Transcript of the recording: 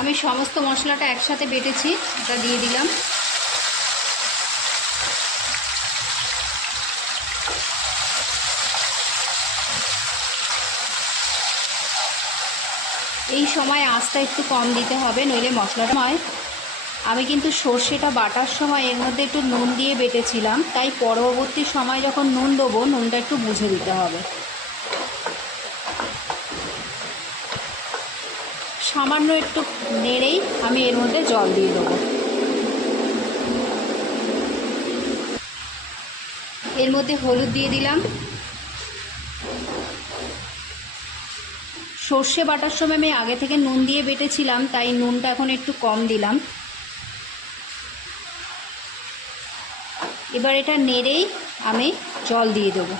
আমি সমস্ত মশলাটা একসাথে বেটেছি, এটা দিয়ে দিলাম। এই সময় আঁচটা একটু কম দিতে হবে, নইলে মশলাটা হয়। আমি কিন্তু সর্ষেটা বাটার সময় এর মধ্যে একটু নুন দিয়ে বেটেছিলাম, তাই পরবর্তী সময় যখন নুন দেবো নুনটা একটু বুঝে দিতে হবে। সামান্য একটু নেড়েই আমি এর মধ্যে জল দিয়ে দেবো। এর মধ্যে হলুদ দিয়ে দিলাম। সর্ষে বাটার সময় আমি আগে থেকে নুন দিয়ে বেটেছিলাম, তাই নুনটা এখন একটু কম দিলাম। এবার এটা নেড়েই আমি জল দিয়ে দেবো।